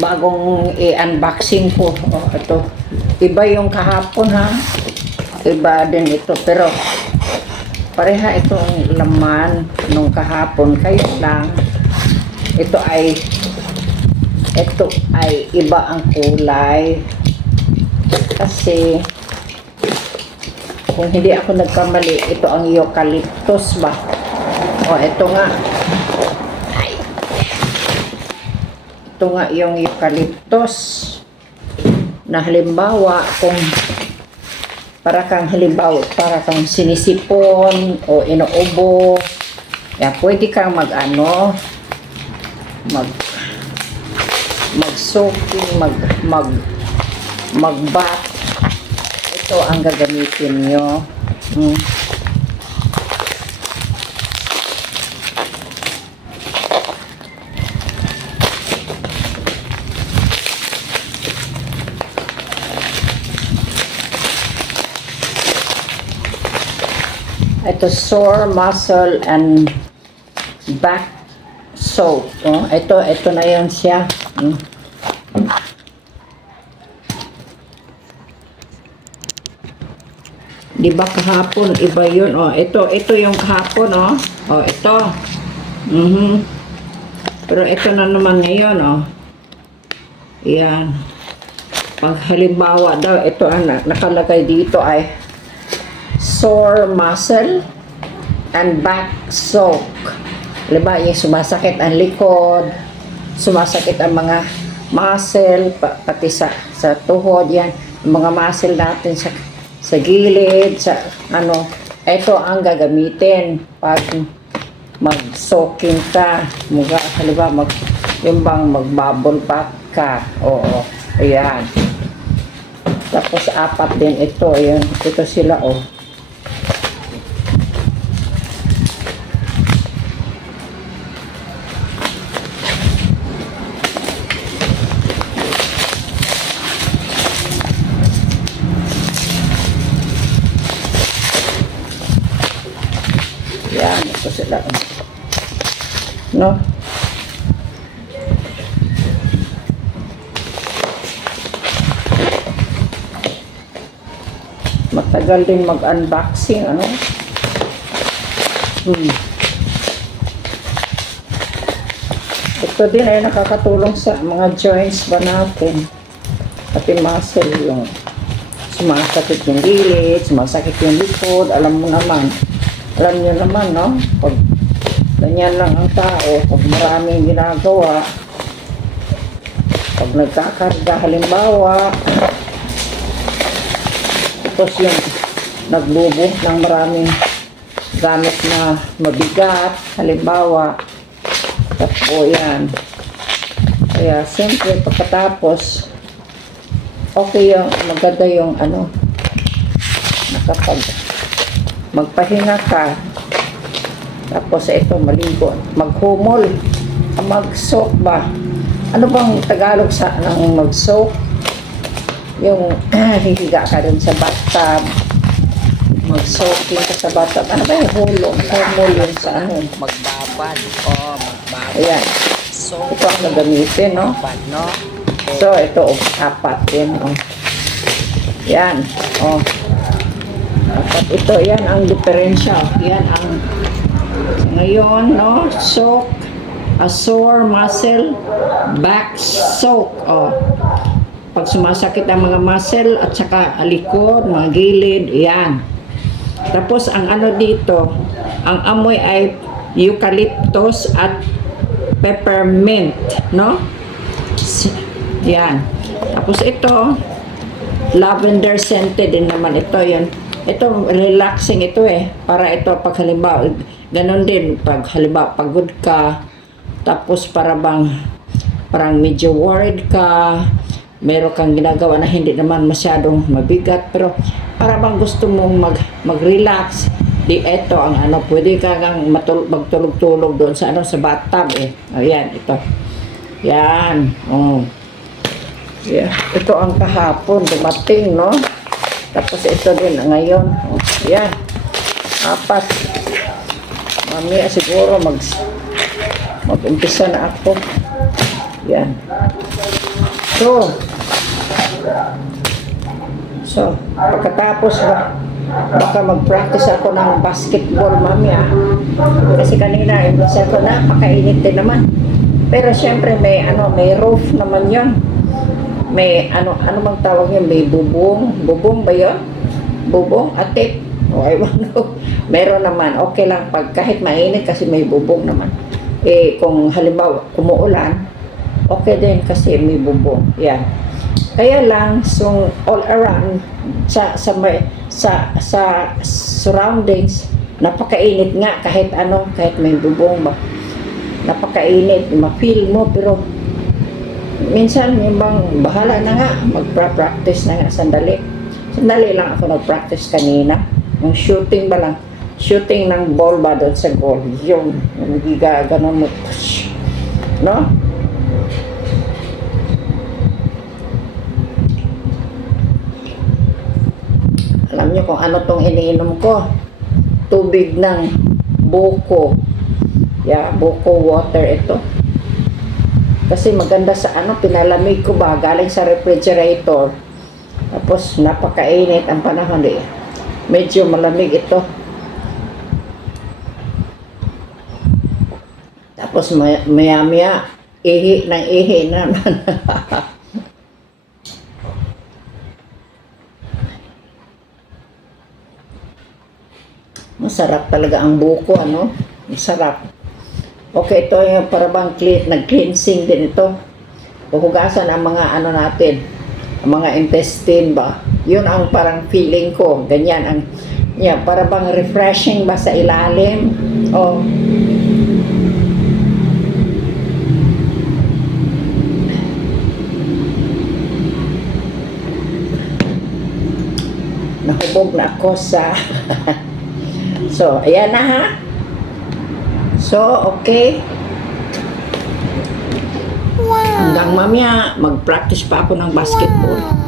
bagong i-unboxing ko. Oh, ito. Iba yung kahapon ha. Iba din ito. Pero pareha itong laman nung kahapon. Kaya lang, ito ay iba ang kulay. Kasi, kung hindi ako nagkamali, ito ang eucalyptus ba? O, ito nga. Ito nga yung eucalyptus. Na halimbawa, kung para kang sinisipon o inuubo, yan, pwede kang mag-soaking, mag-bath. Ito ang gagamitin nyo. Ito, sore muscle and back soap. Oh, ito na yan siya. Di ba kahapon, iba yun. Oh, ito yung kahapon, oh. Oh, ito. Pero ito na naman ngayon, oh. Yan. Pag halimbawa daw, ito ang nakalagay dito ay sore muscle and back soak. Diba, yung sumasakit ang likod, sumasakit ang mga muscle, pati sa tuhod, yan. Yung mga muscle natin sa gilid, ito ang gagamitin pag mag-soaking ka. Halimbawa, yung bang mag-bubble bath ka. Oo, ayan. Tapos, 4 din ito, ayan. Ito sila, oh. Yan, ito sila. No? Matagal din mag-unboxing, ano? Ito din ay nakakatulong sa mga joints ba natin. Pati muscle, yung sumasakit yung gilid, sumasakit yung likod, alam nyo naman, no? Pag ganyan lang ang tao, pag maraming ginagawa, pag nagkakarga, halimbawa, tapos yung nagbubuh ng maraming gamit na mabigat, halimbawa, tapos yan. Kaya, siyempre, pagkatapos, okay yung, maganda yung, magpahinga ka, tapos ito maligo, maghumol, mag-soak ba? Ano bang Tagalog ng mag-soak? Yung hihiga ka dun sa bathtub, mag-soaking ka sa bathtub. Ano ba yung humol yun sa Magbabad. Magbabad. Ayan. So, ito ang nagamitin, no? no? So, ito, 4 din, oh. Yan, oh. Ito, yan ang differential. Yan ang ngayon, no? Soak, a sore muscle, back soak. Oh. Pag sumasakit ang mga muscle at saka likod, mga gilid, yan. Tapos, ang dito, ang amoy ay eucalyptus at peppermint, no? Yan. Tapos ito, lavender scented din naman ito, yan. Ito, relaxing ito para ito pag halimbawa, ganun din, pag halimbawa pagod ka, tapos parang medyo worried ka, meron kang ginagawa na hindi naman masyadong mabigat, pero para bang gusto mong mag-relax, di ito ang pwede kang magtulog-tulog doon sa sa bathtub Ayan, ito. Yan. Oh. Yeah. Ito ang kahapon, dumating, no? Tapos ito din ngayon. Oh, yan. 4. Mamaya siguro mag-umpisa na ako. Yan. So, pagkatapos ba, baka mag-practice ako ng basketball mamaya. Kasi kanina, imbis ako napakainit din naman. Pero syempre may roof naman yon. May ano bang tawag yun? May bubong. Bubong ba yun? Bubong? Atip? O ewan ko. Meron naman. Okay lang pag kahit mainit kasi may bubong naman. Eh, kung halimbawa kumuulan, okay din kasi may bubong. Yan. Kaya lang, so all around sa surroundings, napakainit nga kahit kahit may bubong ba. Napakainit, ma-feel mo pero minsan yung bang bahala na nga, magpa-practice na nga sandali. Sandali lang ako nag-practice kanina. Yung shooting ba lang, shooting ng ball ba doon sa goal. Yung gaganon mo. No? Alam niyo kung ano tong iniinom ko? Tubig ng buko. Yeah, buko water ito. Kasi maganda sa pinalamig ko ba, galing sa refrigerator. Tapos napakainit ang panahon eh. Medyo malamig ito. Tapos maya-maya, ihi na naman. Masarap talaga ang buko, Masarap. Okay, ito yung parang nag-cleansing din ito. Huhugasan ang mga natin, ang mga intestine ba. Yun ang parang feeling ko. Ganyan ang, para bang refreshing ba sa ilalim. Oh. Nahubog na ako sa So, ayan na ha. So, okay. Hanggang mamaya, mag-practice pa ako ng basketball.